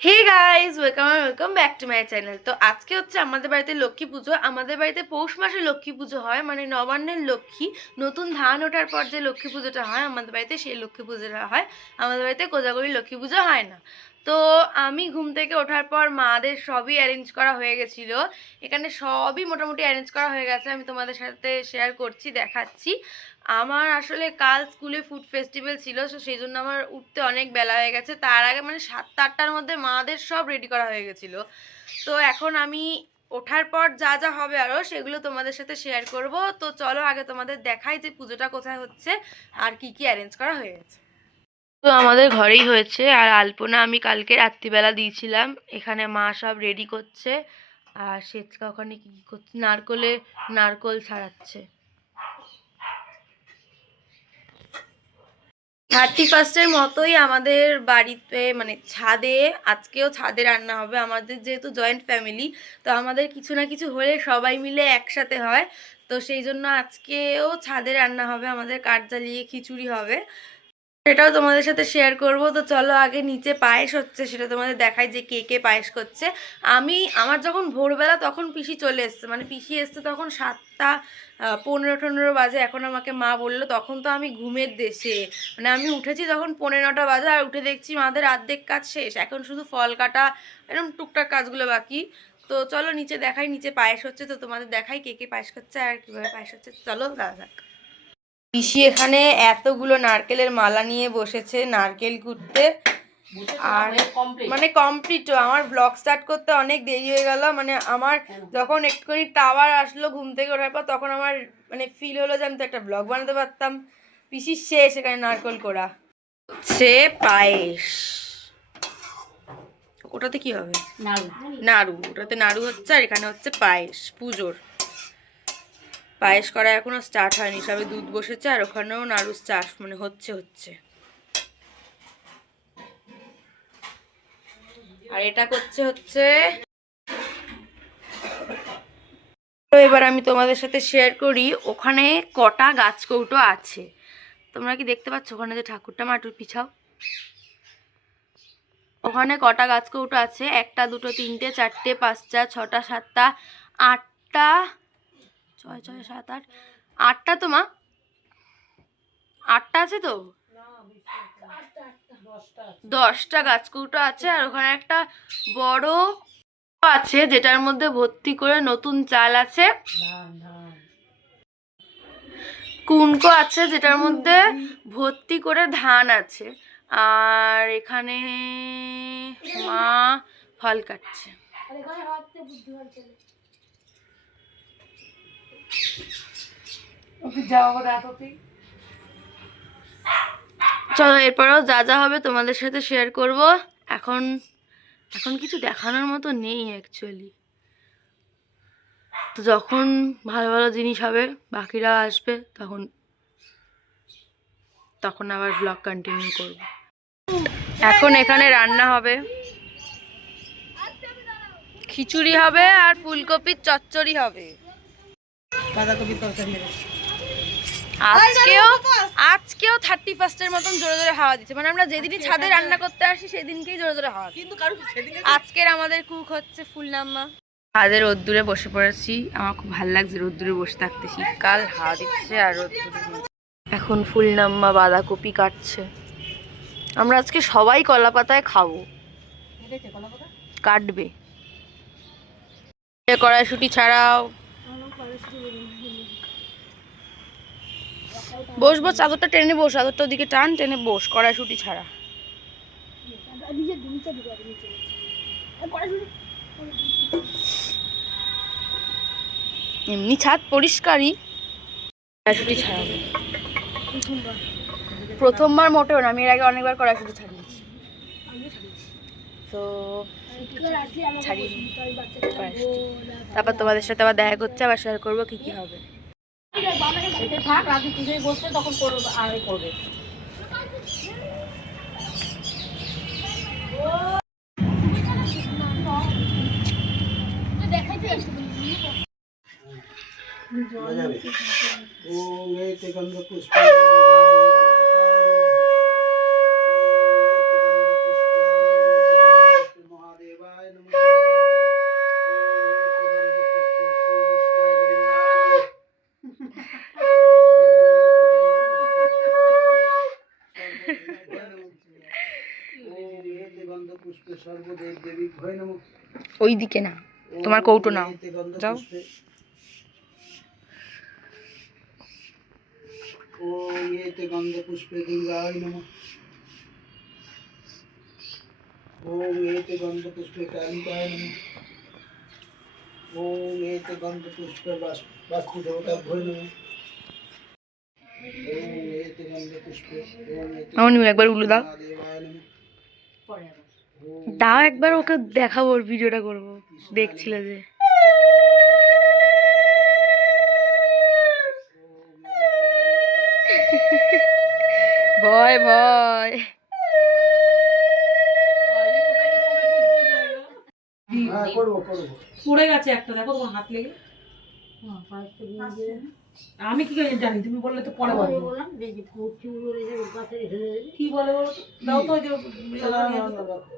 Hey guys, welcome back to my channel. তো আজকে হচ্ছে আমাদের বাড়িতে লক্ষ্মী পুজো। আমাদের বাড়িতে পৌষ মাসে লক্ষ্মী পুজো হয়, মানে নবান্নের লক্ষ্মী। নতুন ধান ওঠার পর যে লক্ষ্মী পুজোটা হয় আমাদের বাড়িতে, সেই লক্ষ্মী পুজোটা হয়। আমাদের বাড়িতে কোজাগরি লক্ষ্মী পুজো হয় না। তো আমি ঘুম থেকে ওঠার পর মাদের সবই অ্যারেঞ্জ করা হয়ে গেছিলো। এখানে সবই মোটামুটি অ্যারেঞ্জ করা হয়ে গেছে, আমি তোমাদের সাথে শেয়ার করছি, দেখাচ্ছি। আমার আসলে কাল স্কুলে ফুড ফেস্টিভ্যাল ছিল, তো সেই জন্য আমার উঠতে অনেক বেলা হয়ে গেছে। তার আগে মানে 7টা-8টার মধ্যে মাদের সব রেডি করা হয়ে গেছিলো। তো এখন আমি ওঠার পর যা যা হবে আরও সেগুলো তোমাদের সাথে শেয়ার করব। তো চলো আগে তোমাদের দেখাই যে পুজোটা কোথায় হচ্ছে আর কি কি অ্যারেঞ্জ করা হয়ে গেছে। তো আমাদের ঘরেই হয়েছে, আর আলপনা আমি কালকে রাত্রিবেলা দিয়েছিলাম। এখানে মা সব রেডি করছে, আর সেচকা ওখানে কি কি করছে, নারকোল ছাড়াচ্ছে। 31st-এর মতোই আমাদের বাড়িতে মানে ছাদে, আজকেও ছাদে রান্না হবে। আমাদের যেহেতু জয়েন্ট ফ্যামিলি, তো আমাদের কিছু না কিছু হলে সবাই মিলে একসাথে হয়। তো সেই জন্য আজকেও ছাদে রান্না হবে, আমাদের কাঠ জ্বালিয়ে খিচুড়ি হবে, সেটাও তোমাদের সাথে শেয়ার করব। তো চলো আগে নিচে পায়েস হচ্ছে সেটা তোমাদের দেখাই যে কে কে পায়েস করছে। আমার যখন ভোরবেলা তখন পিসি চলে এসছে, মানে পিসি এসছে তখন 7টা 15-18 বাজে। এখন আমাকে মা বললো, তখন তো আমি ঘুমের দেশে, মানে আমি উঠেছি তখন 9:45 বাজে, আর উঠে দেখছি মাদের অর্ধেক কাজ শেষ, এখন শুধু ফল কাটা এরকম টুকটাক কাজগুলো বাকি। তো চলো নিচে দেখাই, নিচে পায়েস হচ্ছে, তো তোমাদের দেখাই কে কে পায়েস করছে আর কীভাবে পায়েস হচ্ছে। চলো দাদা থাক। পিসি এখানে এতগুলো নারকেলের মালা নিয়ে বসেছে নারকেল কুটতে, আর মানে কমপ্লিট। আমার ব্লগ স্টার্ট করতে অনেক দেরি হয়ে গেল, মানে আমার যখন একটুখানি টাওয়ার আসলো ঘুম থেকে ওঠার পর, তখন আমার মানে ফিল হলো যে আমি তো একটা ব্লগ বানাতে পারতাম। পিসির শেষ এখানে নারকেল কোড়া হচ্ছে। পায়েস ওটাতে কি হবে? নাড়ু। ওটাতে নাড়ু হচ্ছে, আর এখানে হচ্ছে পায়েস পুজোর। পায়েস করা এখনো স্টার্ট হয়নি, সবে দুধ বসেছে, আর ওখানেও নাড়ু স্টার্ট মানে হচ্ছে। আর এটা হচ্ছে তো এবার আমি তোমাদের সাথে শেয়ার করি ওখানে কটা গাছ কৌটো আছে। তোমরা কি দেখতে পাচ্ছ ওখানে যে ঠাকুরটা, মাটুর পিছাও, ওখানে কটা গাছ কৌটো আছে? 1টা 2টো 3টে 4টে 5টা 6টা 7টা 8টা 6 6 7 8 8টা। তো মা 8টা আছে তো, 10টা গাছ কৌটো আছে। আর ওখানে একটা বড় আছে যেটার মধ্যে ভর্তি করে নতুন চাল আছে, কুনকো আছে যেটার মধ্যে ভর্তি করে ধান আছে। আর এখানে মা ফল কাটছে। চলো এরপরেও যা যা হবে তোমাদের সাথে শেয়ার করব। এখন এখন কিছু দেখানোর মতো নেই অ্যাকচুয়ালি। তো যখন ভালো ভালো জিনিস হবে, বাকিরা আসবে, তখন তখন আবার ব্লগ কন্টিনিউ করব। এখন এখানে রান্না হবে, খিচুড়ি হবে আর ফুলকপির চচ্চড়ি হবে। বাঁধাকপির তরকারি হবে। আজকেও 31st-এর মতন জোরে জোরে হাওয়া দিচ্ছে, মানে আমরা যেদিনই ছাদে রান্না করতে আসি সেদিনকেই জোরে জোরে হাওয়া। কিন্তু আজকের আমাদের কুক হচ্ছে ফুলনাম্মা। ছাদের রোদ্দুরে বসে পড়েছি, আমার খুব ভালো লাগছে রোদ্দুরে বসে থাকতে, শীতকাল, হাওয়া দিচ্ছে আর রোদ্দুরে। এখন ফুলনাম্মা বাঁধাকপি কাটছে। আমরা আজকে সবাই কলা পাতায় খাবো, কাটবে। কড়াইশুঁটি ছাড়াও বসবো, চাদরটা টেনে বস, চাদরটা ওদিকে টান, টেনে বস, কড়াইশুঁটি ছাড়া। এমনি ছাদ পরিষ্কারই, কড়াইশুঁটি ছাড়া প্রথমবার মোটেও না, আমি এর আগে অনেকবার কড়াইশুঁটি ছাড়িয়েছি। তো ছাড়িয়ে তারপর তোমাদের সাথে আবার দেখা করছে, আবার শেয়ার করবো কি কি হবে। থাক রাতে পুজোয় বসবে তখন করবে আর করবে। সর্বদেব দেবী ভয় নমঃ। ওই দিকে না, তোমার কৌটো নাও, যাও। ওম এতে গন্ধ পুষ্পে দুর্গায় নমঃ। ওম এতে গন্ধ পুষ্পে কালিকায় নমঃ। ওম এতে গন্ধ পুষ্পে বাস্তু দেবতা ভয় নমঃ। ওম এতে গন্ধ পুষ্পে মামনি একবার উলু দাও, দাও একবার, ওকে দেখাবো, ওর ভিডিওটা করবো, দেখছিল যে। ভয় ভয় পড়ে গেছে একটা, দেখো তোমার হাত লেগে। আমি কি করে জানি, তুমি বললে তো পরে বললাম। কি বলে বলো তো? দাও তো,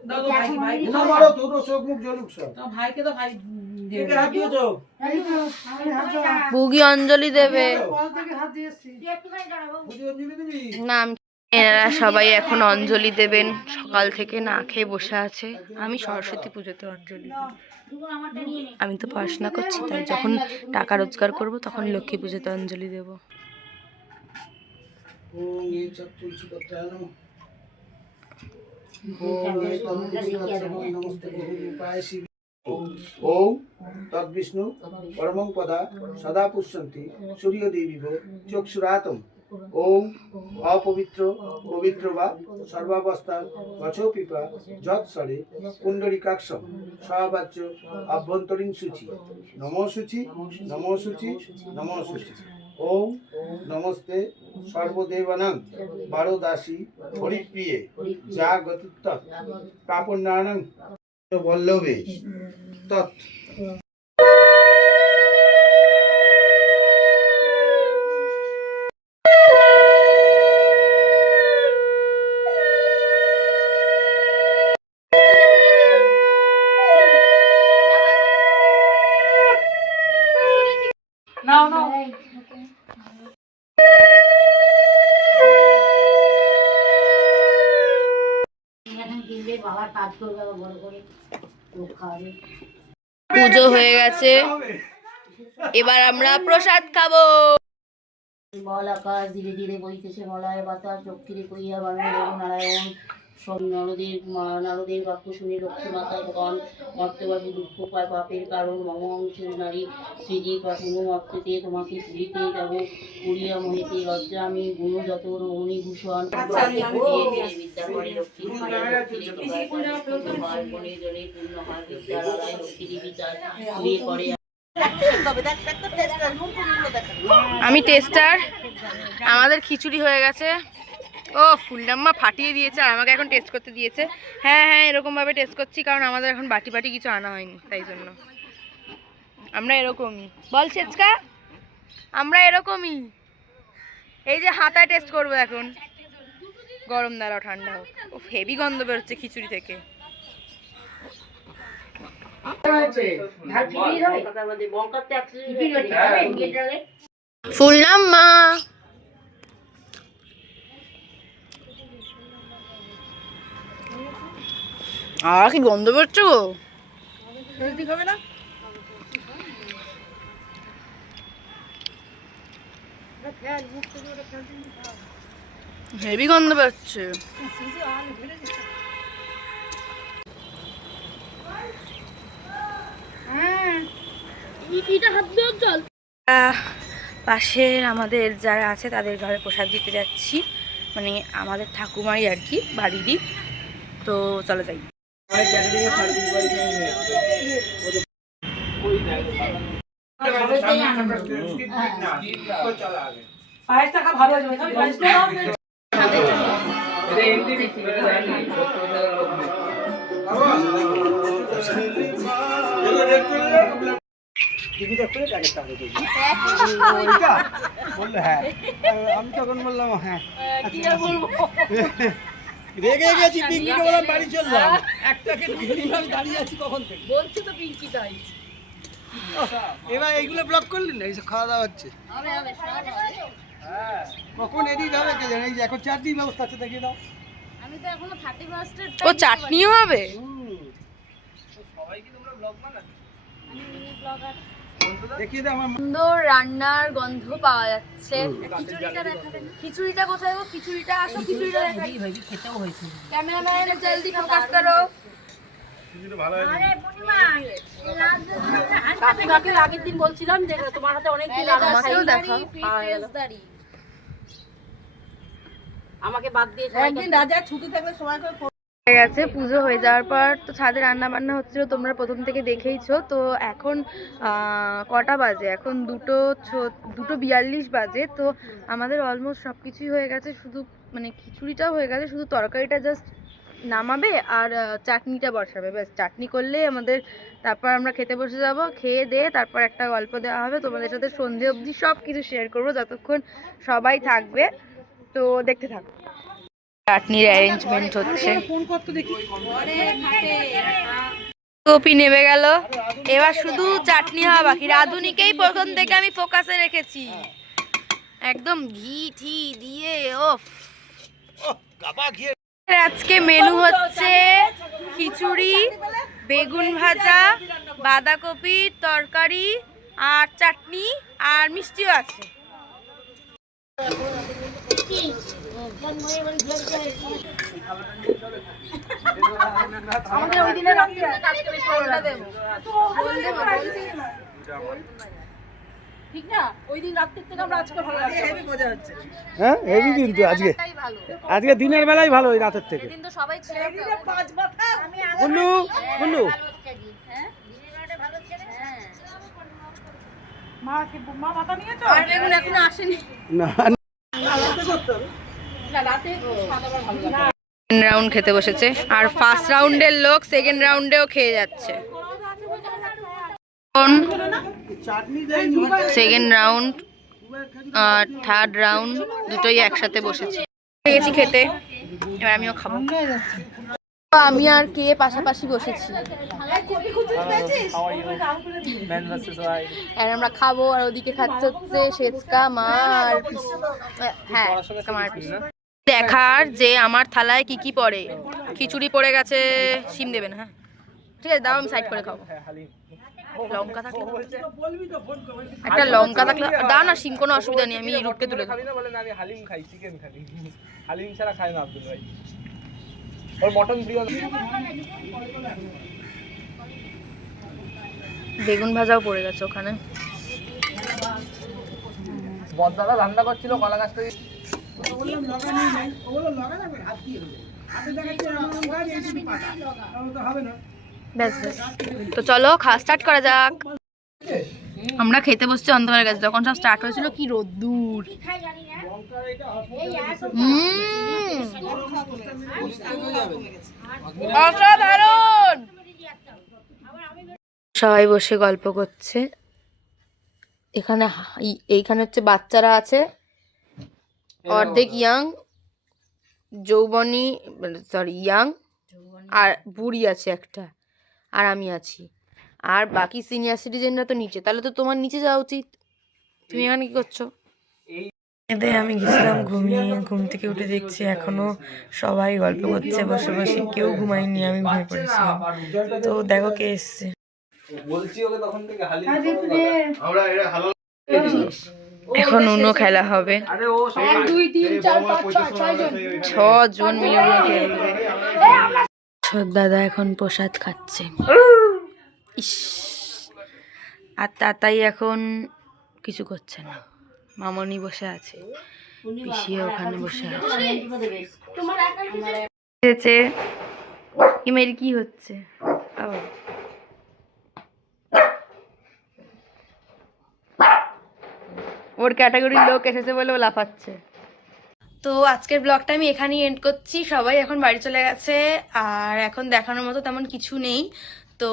দাও তো ভাইকে, তো ভাই বুগি অঞ্জলি দেবে না। এরা সবাই এখন অঞ্জলি দেবেন, সকাল থেকে না খেয়ে বসে আছে। আমি সরস্বতী পুজোতে অঞ্জলি, আমি তো পড়াশোনা করছি, তাই যখন টাকা রোজগার করব তখন লক্ষ্মী পুজোতে অঞ্জলি দেব। ওম তদ্বিষ্ণু পরমং পদা সদা পুষ্যন্তি সূর্যদেবীব চক্ষুরাতম। ওম অপবিত্র পবিত্র বা সর্বাবস্থান বচোপিপা যৎসরে পুণ্ডরিকাক্ষম সবাচ্য আভ্যন্তরীণ সূচি নমো সূচি নমো সূচি নমো সূচি। ওম নমস্তে সর্বদেবানাং বারোদাসী হরিপ্রিয়ে যা গতিত্ব প্রাপন্যানাং বল্লভে তৎ। নাও নাও। পুজো হয়ে গেছে, এবার আমরা প্রসাদ খাবো। বল আকাশ ধীরে ধীরে বইতেছে মলয় বাতাস লক্ষ্মীরে কইয়া বানর নারায়ণ। সব নারদের বাক্য শুনে লক্ষ্মী মাতার গণ মর্তবাসী দুঃখ পায় পাপের কারণ মম অংশের নারী শ্রীজি কাঠামো মর্তেতে তোমাকে ভুলিতে যাব করিয়া মহিতে লজ্জা আমি গুণ যত মণিভূষণ বিদ্যা করে লক্ষ্মী বনে জনে পূর্ণ হয় বিদ্যালয় লক্ষ্মী দেবী চার বিয়ে করে। আমি টেস্টার, আমাদের খিচুড়ি হয়ে গেছে। ও ফুলডাম্মা ফাটিয়ে দিয়েছে আর আমাকে এখন টেস্ট করতে দিয়েছে। হ্যাঁ হ্যাঁ, এরকমভাবে টেস্ট করছি, কারণ আমাদের এখন বাটি বাটি কিছু আনা হয়নি, তাই জন্য আমরা এরকমই। বল চেচকা, আমরা এরকমই। এই যে হাতায় টেস্ট করবো এখন, গরম দাঁড়াও ঠান্ডা হোক। ও হেভি গন্ধ বেরোচ্ছে খিচুড়ি থেকে। ফুলডাম্মা আর কি গন্ধ বেরোচ্ছে গো, হবে না? হেভি গন্ধ বেরোচ্ছে। পাশের আমাদের যারা আছে তাদের ঘরে প্রসাদ দিতে যাচ্ছি, মানে আমাদের ঠাকুমাই আর কি, বাড়িরই। তো চলো যাই। পায়েসটা খা, ভালো হয়েছে পায়েসটা। হ্যাঁ আমি তখন বললাম হ্যাঁ রেগে গেছি, পিঙ্কিকে বললাম বাড়ি চললাম, একটাকে আমি দাঁড়িয়ে আছি কখন থেকে বলছে তো পিঙ্কি তাই। এবার এইগুলো ব্লক করলি না, এইসব খাওয়া দাওয়া হচ্ছে কখন এডিট হবে কে জানে। এই যে এখন চাটনির ব্যবস্থা আছে, দেখিয়ে দাও। ও চাটনিও হবে? দেখিয়ে দে আমার সুন্দর রান্নার গন্ধ পাওয়া যাচ্ছে। খিচুড়িটা কোথায় গো? খিচুড়িটা আসো, খিচুড়িটা দেখাই। খেতেও হয়েছে। ক্যামেরাম্যান জলদি ফোকাস করো। কাকিমাকে আগের দিন বলছিলাম যে তোমার হাতে অনেক দিন আমাকেও দেখাও। আমাকে বাদ দিয়ে একদিন রাজা ছুটি থাকলে সময় করে হয়ে গেছে পুজো হয়ে যাওয়ার পর তো ছাদে রান্না বান্না হচ্ছিল, তোমরা প্রথম থেকে দেখেইছো। তো এখন কটা বাজে? এখন 2:42 বাজে। তো আমাদের অলমোস্ট সব কিছুই হয়ে গেছে, শুধু মানে খিচুড়িটাও হয়ে গেছে, শুধু তরকারিটা জাস্ট নামাবে আর চাটনিটা বসাবে, ব্যাস। চাটনি করলেই আমাদের, তারপর আমরা খেতে বসে যাব। খেয়ে দিয়ে তারপর একটা গল্প দেওয়া হবে তোমাদের সাথে, সন্ধে অবধি সব কিছু শেয়ার করবো যতক্ষণ সবাই থাকবে। তো দেখতে থাকো। চাটনির অ্যারেঞ্জমেন্ট হচ্ছে। কপি নেমে গেল, এবার শুধু চাটনি হওয়া বাকি। রাধুনিকেই প্রথম থেকে আমি ফোকাসে রেখেছি, একদম ঘি ঠি দিয়ে। ওফ, আজকে মেনু হচ্ছে খিচুড়ি, বেগুন ভাজা, বাঁধাকপির তরকারি আর চাটনি আর মিষ্টিও আছে। আমাদের ওই দিনের রাত্রে কালকে বেশি করে দেব, ঠিক না? ওই দিন রাত্রির থেকে আমরা আজকে ভালো লাগছে। হেভি মজা হচ্ছে। হ্যাঁ হেভি কিন্তু আজকে দিনের বেলায় ভালো, ওই রাতের থেকে। কিন্তু সবাই ছিল পাঁচ মাথা বুল্লু বুল্লু মা মাথা নিয়ে তো আর বেগুন এখনো আসেনি। না রাতে সাদাবার ভালো লাগে। সেকেন্ড রাউন্ড খেতে বসেছে, আর ফার্স্ট রাউন্ডের লোক সেকেন্ড রাউন্ডেও খেয়ে যাচ্ছে। সেকেন্ড রাউন্ড আর থার্ড রাউন্ড দুটোই একসাথে বসেছে। গেছি খেতে, এবার আমিও খাবো। আমি আর কে পাশাপাশি বসেছি, আর আমরা খাবো। আর ওদিকে খাচ্ছে হচ্ছে সেচকা মা আর পিসি। হ্যাঁ, সেচকা মা আর পিসি। দেখার যে আমার থালায় কি কি পড়ে। খিচুড়ি পড়ে গেছে, শিম দেবেন? হ্যাঁ ঠিক আছে, দাও, আমি সাইড করে খাবো। লঙ্কা থাকলে একটা লঙ্কা থাকলে দাও না, শিম, কোনো অসুবিধা নেই, আমি রূপকে তুলে দেবো। আমি হালিম খাই, চিকেন খাই, হালিম ছাড়া খাই না আব্দুল ভাই। ওর মটন প্রিয়। বেগুন ভাজাও পড়ে গেছে ওখানে। বড়দাদা রান্না করছিল কলা গাছ থেকে। ব্যাস ব্যাস, তো চলো খাওয়া স্টার্ট করা যাক। আমরা খেতে বসছি অন্ধকারের কাছে, যখন সব স্টার্ট হয়েছিল কি রোদ্দুর। অসাধারণ। সবাই বসে গল্প করছে। এখানে এইখানে হচ্ছে বাচ্চারা আছে, অর্ধেক ইয়াং, যৌবনী, সরি ইয়াং, আর বুড়ি আছে একটা, আর আমি আছি। আর বাকি সিনিয়র সিটিজেনরা তো নিচে। তাহলে তো তোমার নিচে যাওয়া উচিত, তুমি এখানে কি করছো? এতে আমি গেছিলাম ঘুমিয়ে, ঘুম থেকে উঠে দেখছি এখনো সবাই গল্প করছে বসে বসে, কেউ ঘুমায়নি, আমি ঘুমিয়ে পড়েছিলাম। তো দেখো কে এসছে। বলছি ওকে তখন থেকে হালিম এখন উনো খেলা হবে, আরে ও 1 2 3 4 5 6 জন 6 জন মিলে উনো খেলবে। দাদা এখন প্রসাদ খাচ্ছে। ইস, আর তাতাই এখন কিছু করছে না, মামনি বসে আছে, পিসিও ওখানে বসে আছে। কি মেরি কি হচ্ছে? ওর ক্যাটাগরির লোক এসেছে বলে ও লাফাচ্ছে। তো আজকের ব্লগটা আমি এখানেই এন্ড করছি। সবাই এখন বাড়ি চলে গেছে, আর এখন দেখানোর মতো তেমন কিছু নেই। তো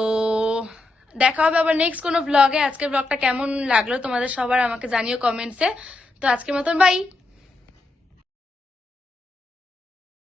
দেখা হবে আবার নেক্সট কোনো ব্লগে। আজকের ব্লগটা কেমন লাগলো তোমাদের সবার আমাকে জানিও কমেন্টসে। তো আজকের মতন বাই।